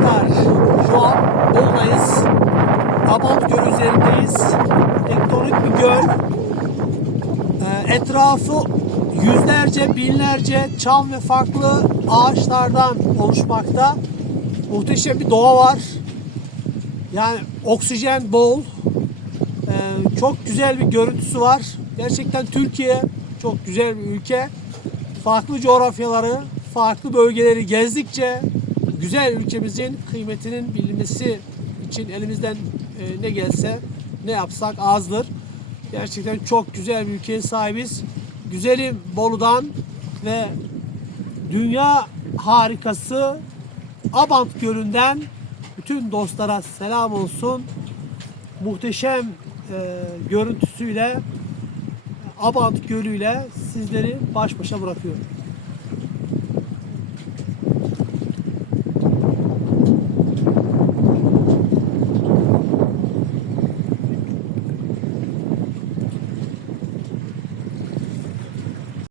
Arkadaşlar şu an Bolu'dayız. Abant Gölü üzerindeyiz. Tektonik bir göl. Etrafı yüzlerce, binlerce çam ve farklı ağaçlardan oluşmakta. Muhteşem bir doğa var. Yani oksijen bol. Çok güzel bir görüntüsü var. Gerçekten Türkiye çok güzel bir ülke. Farklı coğrafyaları, farklı bölgeleri gezdikçe güzel ülkemizin kıymetinin bilinmesi için elimizden ne gelse, ne yapsak azdır. Gerçekten çok güzel bir ülkeye sahibiz. Güzelim Bolu'dan ve dünya harikası Abant Gölü'nden bütün dostlara selam olsun. Muhteşem görüntüsüyle Abant Gölü ile sizleri baş başa bırakıyorum.